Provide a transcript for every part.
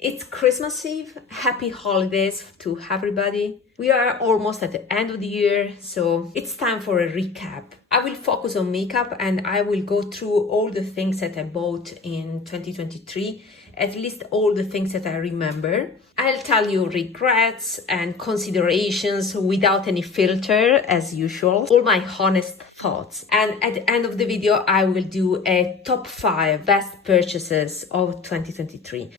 It's Christmas Eve. Happy holidays to everybody. We are almost at the end of the year, so it's time for a recap. I will focus on makeup and I will go through all the things that I bought in 2023, at least all the things that I remember. I'll tell you regrets and considerations without any filter, as usual, all my honest thoughts. And at the end of the video, I will do a top 5 best purchases of 2023.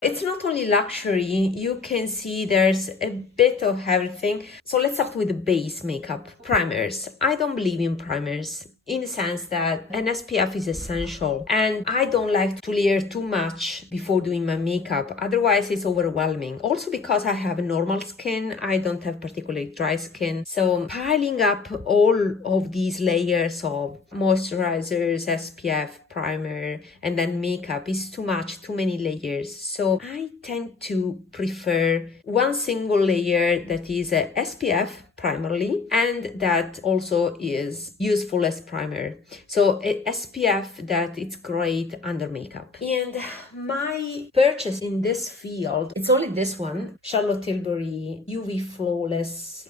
It's not only luxury, you can see there's a bit of everything. So let's start with the base makeup. Primers. I don't believe in primers in the sense that an SPF is essential and I don't like to layer too much before doing my makeup, otherwise it's overwhelming. Also because I have normal skin, I don't have particularly dry skin, so piling up all of these layers of moisturizers, SPF, primer, and then makeup is too much, too many layers. So I tend to prefer one single layer that is a SPF primarily, and that also is useful as primer. So a SPF that it's great under makeup. And my purchase in this field, it's only this one, Charlotte Tilbury UV Flawless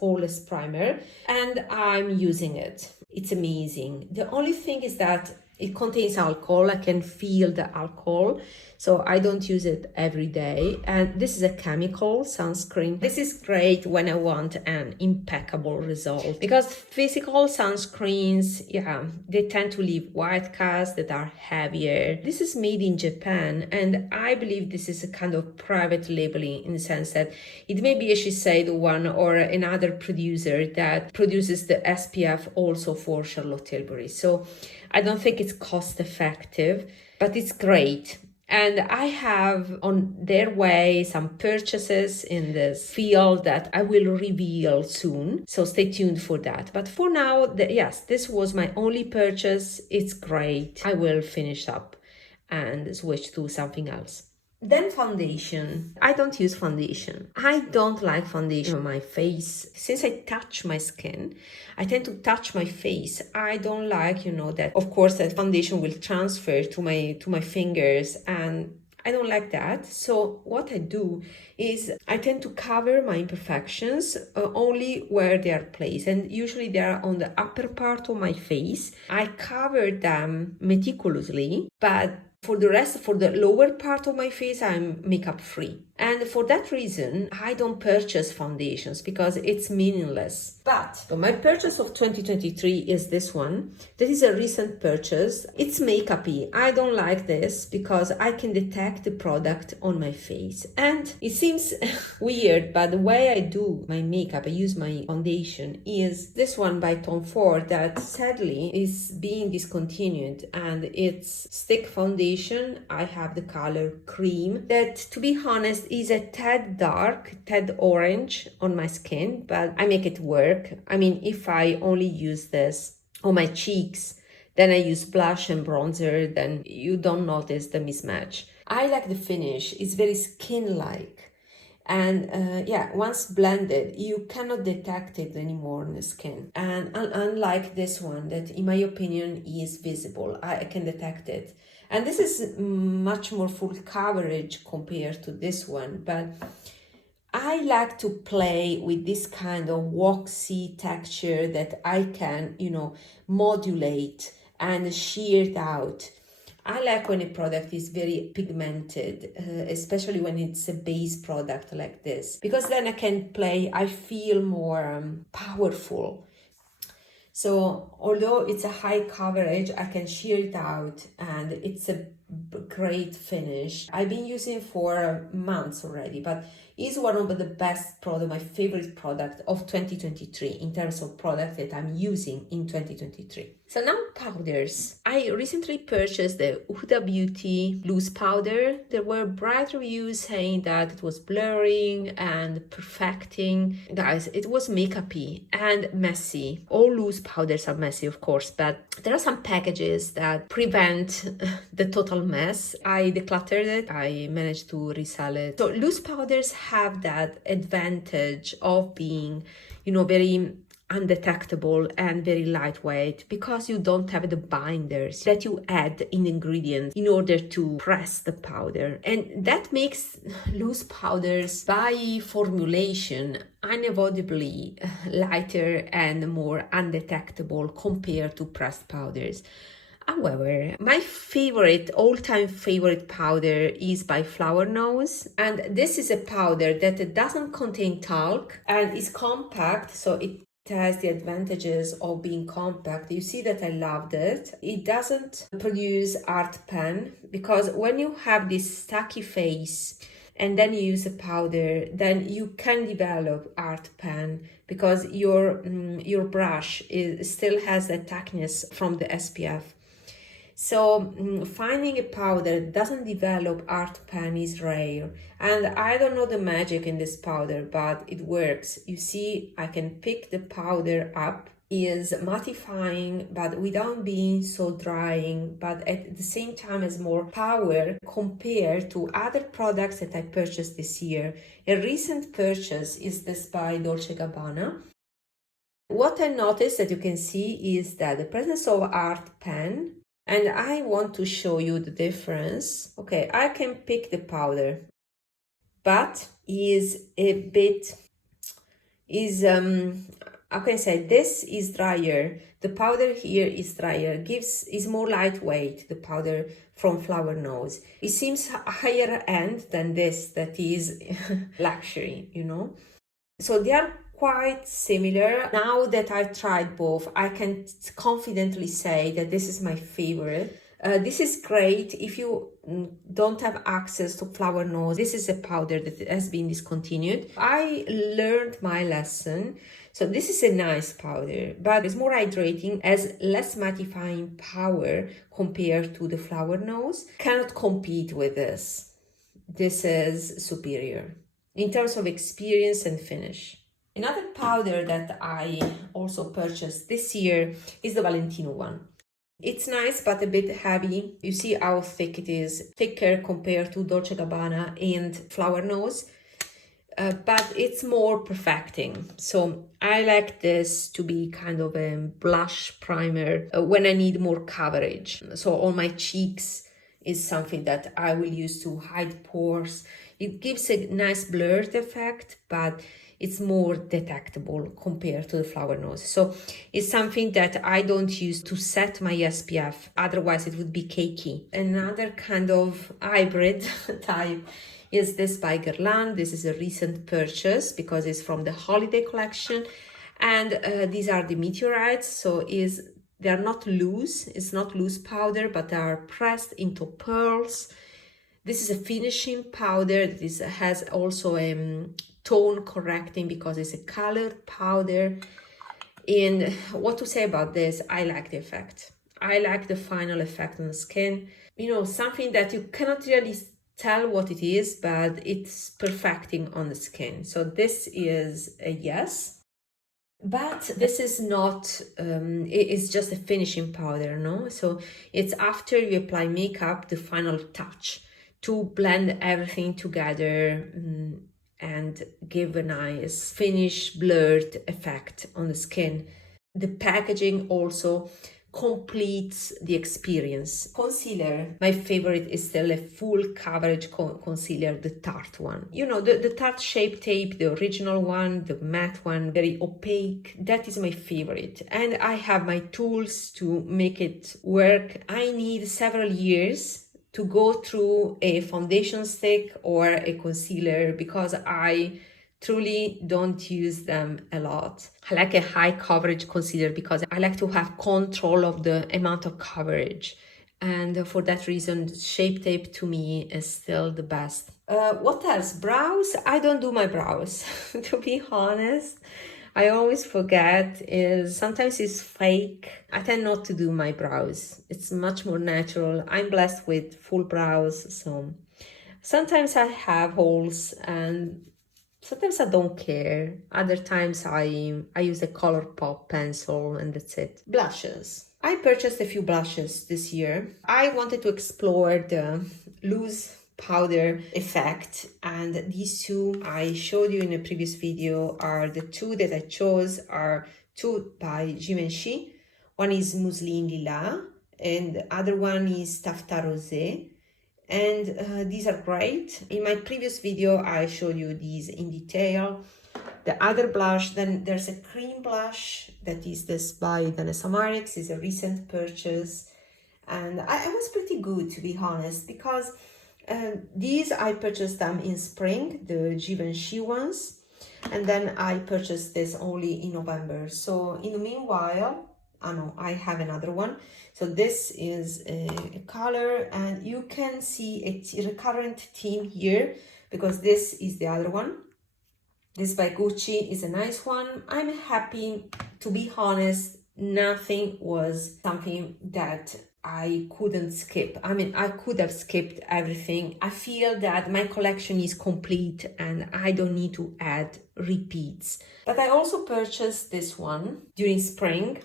Primer, and I'm using it. It's amazing. The only thing is that it contains alcohol. I can feel the alcohol, so I don't use it every day. And this is a chemical sunscreen. This is great when I want an impeccable result, because physical sunscreens, they tend to leave white casts that are heavier. This is made in Japan, and I believe this is a kind of private labeling in the sense that it may be a Shiseido one or another producer that produces the SPF also for Charlotte Tilbury. So I don't think it's cost effective, but it's great. And I have on their way some purchases in this field that I will reveal soon. So stay tuned for that. But for now, yes, this was my only purchase. It's great. I will finish up and switch to something else. Then foundation. I don't use foundation. I don't like foundation on my face. Since I touch my skin, I tend to touch my face. I don't like, that of course that foundation will transfer to my fingers, and I don't like that. So what I do is I tend to cover my imperfections only where they are placed, and usually they are on the upper part of my face. I cover them meticulously, but for the rest, for the lower part of my face, I'm makeup free. And for that reason, I don't purchase foundations because it's meaningless. But so my purchase of 2023 is this one. That is a recent purchase. It's makeup-y. I don't like this because I can detect the product on my face. And it seems weird, but the way I do my makeup, I use my foundation, is this one by Tom Ford that sadly is being discontinued. And it's stick foundation. I have the color cream that, to be honest, is a tad dark, tad orange on my skin, but I make it work. I mean, if I only use this on my cheeks, then I use blush and bronzer, then you don't notice the mismatch. I like the finish. It's very skin-like. And once blended, you cannot detect it anymore on the skin. And unlike this one, that in my opinion is visible, I can detect it. And this is much more full coverage compared to this one, but I like to play with this kind of waxy texture that I can, modulate and shear it out. I like when a product is very pigmented, especially when it's a base product like this, because then I can play, I feel more powerful. So although it's a high coverage, I can shear it out and it's a great finish. I've been using it for months already, but it's one of the best product, my favorite product of 2023 in terms of product that I'm using in 2023. So now powders. I recently purchased the Huda Beauty loose powder. There were bright reviews saying that it was blurring and perfecting. Guys, it was makeup-y and messy. All loose powders are messy, of course, but there are some packages that prevent the total mess. I decluttered it. I managed to resell it. So loose powders have that advantage of being, very undetectable and very lightweight because you don't have the binders that you add in ingredients in order to press the powder, and that makes loose powders by formulation unavoidably lighter and more undetectable compared to pressed powders. However, my favorite, all-time favorite powder is by Flower Nose, and this is a powder that doesn't contain talc and is compact, so it has the advantages of being compact. You see that I loved it. It doesn't produce art pan, because when you have this tacky face and then you use a powder, then you can develop art pan because your brush still has that tackiness from the SPF. So finding a powder that doesn't develop art pan is rare, and I don't know the magic in this powder, but it works. You see, I can pick the powder up, is mattifying but without being so drying, but at the same time has more power compared to other products that I purchased this year. A recent purchase is this by Dolce Gabbana. What I noticed that you can see is that the presence of art pan, and I want to show you the difference. Okay, I can pick the powder, but how can I say, this is drier. The powder here is drier, is more lightweight, the powder from Flower Nose. It seems higher end than this, that is luxury, you know. So they are quite similar. Now that I tried both, I can confidently say that this is my favorite. This is great if you don't have access to Flower Nose. This is a powder that has been discontinued. I learned my lesson. So this is a nice powder, but it's more hydrating, has less mattifying power compared to the Flower Nose. Cannot compete with this. This is superior in terms of experience and finish. Another powder that I also purchased this year is the Valentino one. It's nice but a bit heavy. You see how thick it is, thicker compared to Dolce Gabbana and Flower Nose, but it's more perfecting. So I like this to be kind of a blush primer when I need more coverage. So on my cheeks is something that I will use to hide pores. It gives a nice blurred effect, but it's more detectable compared to the Flower Nose. So it's something that I don't use to set my SPF, otherwise it would be cakey. Another kind of hybrid type is this by Guerlain. This is a recent purchase because it's from the holiday collection, and these are the Meteorites. So they are not loose, it's not loose powder, but they are pressed into pearls. This is a finishing powder. This has also a tone correcting because it's a colored powder. And what to say about this? I like the effect. I like the final effect on the skin. You know, something that you cannot really tell what it is, but it's perfecting on the skin. So this is a yes. But this is not, it's just a finishing powder, no? So it's after you apply makeup, the final touch to blend everything together and give a nice finished blurred effect on the skin. The packaging also completes the experience. Concealer, my favorite is still a full coverage concealer, the Tarte one. You know, the Tarte Shape Tape, the original one, the matte one, very opaque. That is my favorite. And I have my tools to make it work. I need several years to go through a foundation stick or a concealer because I truly don't use them a lot. I like a high coverage concealer because I like to have control of the amount of coverage. And for that reason, Shape Tape to me is still the best. What else? Brows? I don't do my brows, to be honest. I always forget, sometimes it's fake. I tend not to do my brows. It's much more natural. I'm blessed with full brows, so sometimes I have holes and sometimes I don't care. Other times I use a ColourPop pencil and that's it. Blushes. I purchased a few blushes this year. I wanted to explore the loose powder effect, and these two I showed you in a previous video are the two that I chose, are two by Givenchy. One is Mousseline Lila and the other one is Taffeta Rosé. And these are great. In my previous video, I showed you these in detail. The other blush, then there's a cream blush that is this by Danessa Myricks, is a recent purchase. And I was pretty good, to be honest, because these I purchased them in spring, the Givenchy ones. And then I purchased this only in November. So in the meanwhile, I have another one. So this is a color, and you can see a recurrent theme here because this is the other one. This by Gucci is a nice one. I'm happy, to be honest. Nothing was something that I couldn't skip. I mean, I could have skipped everything. I feel that my collection is complete and I don't need to add repeats. But I also purchased this one during spring.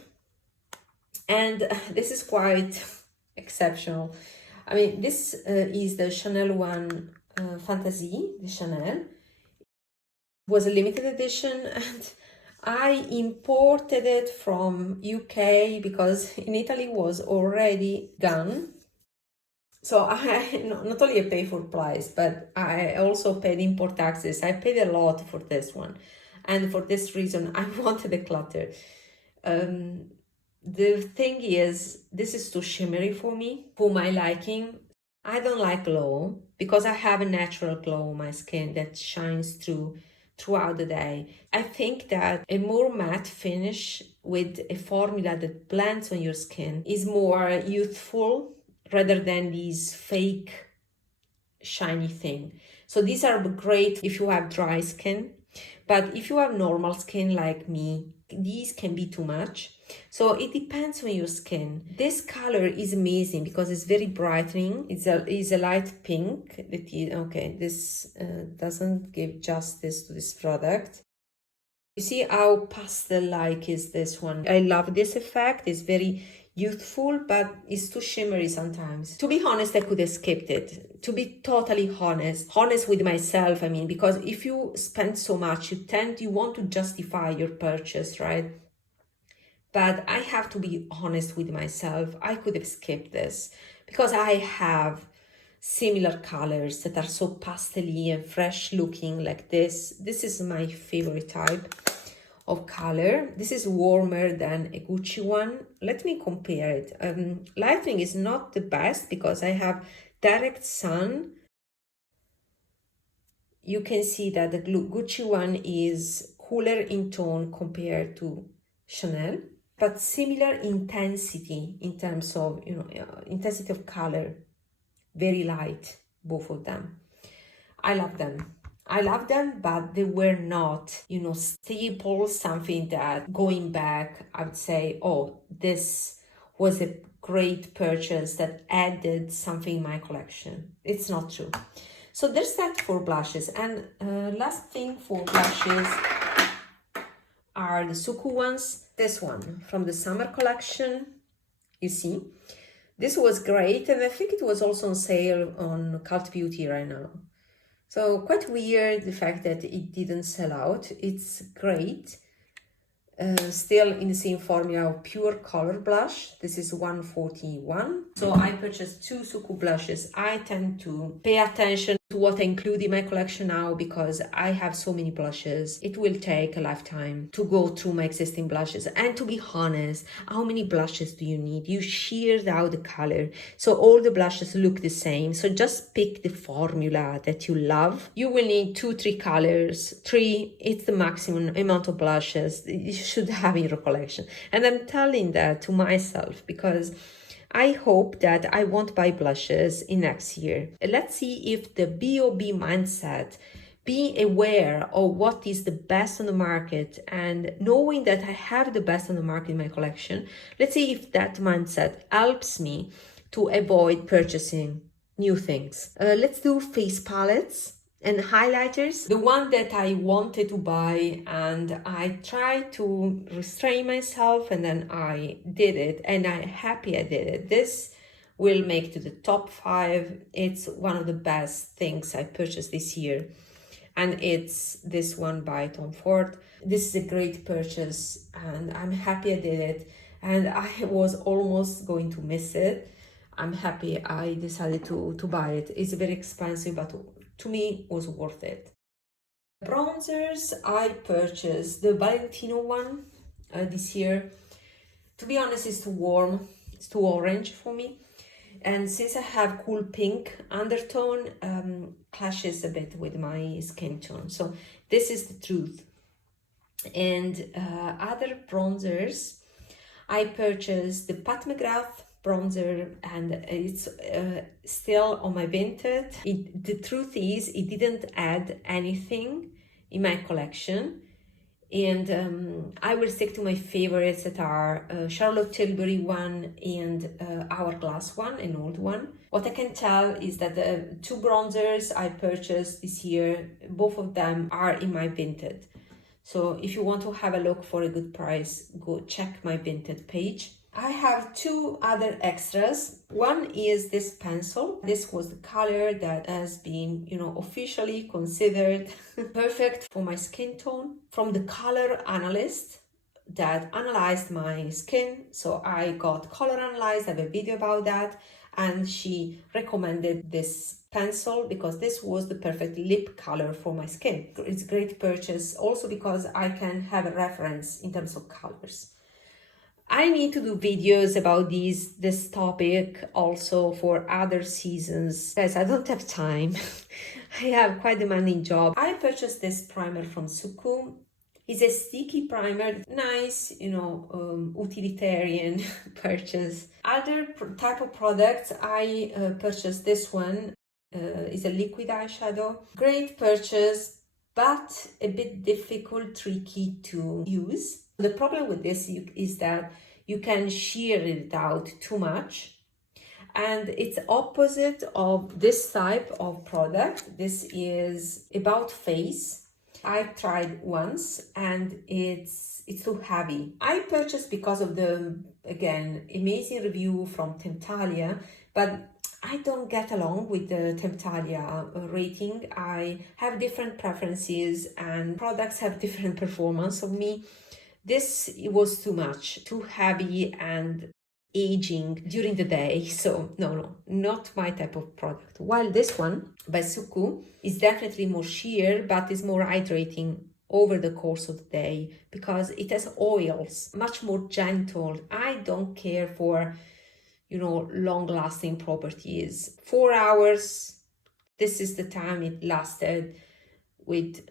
And this is quite exceptional. I mean, this is the Chanel one, Fantasie, the Chanel. It was a limited edition and I imported it from UK because in Italy was already gone. So I not only I pay for price, but I also paid import taxes. I paid a lot for this one. And for this reason, I wanted a clutter. The thing is, this is too shimmery for me, for my liking. I don't like glow because I have a natural glow on my skin that shines throughout the day. I think that a more matte finish with a formula that blends on your skin is more youthful rather than these fake shiny thing. So these are great if you have dry skin, but if you have normal skin like me, these can be too much. So it depends on your skin. This color is amazing because it's very brightening. It's a light pink. That is, okay, this doesn't give justice to this product. You see how pastel-like is this one. I love this effect. It's very youthful, but it's too shimmery sometimes. To be honest, I could have skipped it. To be totally honest with myself, I mean, because if you spend so much, you want to justify your purchase, right? But I have to be honest with myself. I could have skipped this because I have similar colors that are so pastel-y and fresh looking like this. This is my favorite type of color. This is warmer than a Gucci one. Let me compare it. Lighting is not the best because I have direct sun. You can see that the Gucci one is cooler in tone compared to Chanel, but similar intensity in terms of, intensity of color. Very light, both of them. I love them, but they were not, staples, something that going back, I would say, oh, this was a great purchase that added something in my collection. It's not true. So there's that for blushes. And last thing for blushes are the Suqqu ones. This one from the summer collection, you see. This was great, and I think it was also on sale on Cult Beauty right now. So quite weird the fact that it didn't sell out. It's great. Still in the same formula of pure color blush. This is 141. So I purchased two Suqqu blushes. I tend to pay attention to what I include in my collection now because I have so many blushes. It will take a lifetime to go through my existing blushes. And to be honest, how many blushes do you need? You sheared out the color, so all the blushes look the same. So just pick the formula that you love. You will need 2-3 colors. 3, it's the maximum amount of blushes you should have in your collection. And I'm telling that to myself because I hope that I won't buy blushes in next year. Let's see if the B.O.B. mindset, being aware of what is the best on the market and knowing that I have the best on the market in my collection, let's see if that mindset helps me to avoid purchasing new things. Let's do face palettes and highlighters. The one that I wanted to buy and I tried to restrain myself and then I did it and I'm happy I did it. This will make to the top 5. It's one of the best things I purchased this year. and it's this one by Tom Ford. This is a great purchase and I'm happy I did it, and I was almost going to miss it. I'm happy I decided to buy it. It's very expensive, but to me it was worth it. Bronzers, I purchased the Valentino one this year. To be honest, it's too warm, it's too orange for me. And since I have cool pink undertone, clashes a bit with my skin tone. So this is the truth. And other bronzers, I purchased the Pat McGrath bronzer, and it's still on my Vinted. The truth is, it didn't add anything in my collection. And I will stick to my favorites that are Charlotte Tilbury one and Hourglass one, an old one. What I can tell is that the two bronzers I purchased this year, both of them are in my Vinted. So if you want to have a look for a good price, go check my Vinted page. I have two other extras. One is this pencil. This was the color that has been, officially considered perfect for my skin tone from the color analyst that analyzed my skin. So I got color analyzed, I have a video about that, and she recommended this pencil because this was the perfect lip color for my skin. It's a great purchase also because I can have a reference in terms of colors. I need to do videos about this topic also for other seasons. Guys, I don't have time. I have quite a demanding job. I purchased this primer from Suqqu. It's a sticky primer, nice, utilitarian purchase. Other type of products, I purchased this one. It's a liquid eyeshadow. Great purchase, but a bit difficult, tricky to use. The problem with this is that you can shear it out too much, and it's opposite of this type of product. This is About Face. I tried once and it's too heavy. I purchased because of the, again, amazing review from Temptalia, but I don't get along with the Temptalia rating. I have different preferences and products have different performance of me. This was too much, too heavy and aging during the day. So no, not my type of product. While this one by Suqqu is definitely more sheer, but is more hydrating over the course of the day because it has oils, much more gentle. I don't care for, long-lasting properties. 4 hours, this is the time it lasted with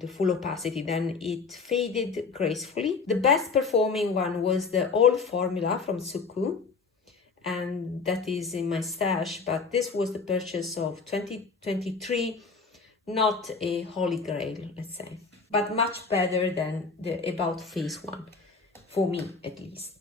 the full opacity. Then it faded gracefully. The best performing one was the old formula from Suqqu, and that is in my stash, but this was the purchase of 2023, not a holy grail, let's say, but much better than the About Face one, for me at least.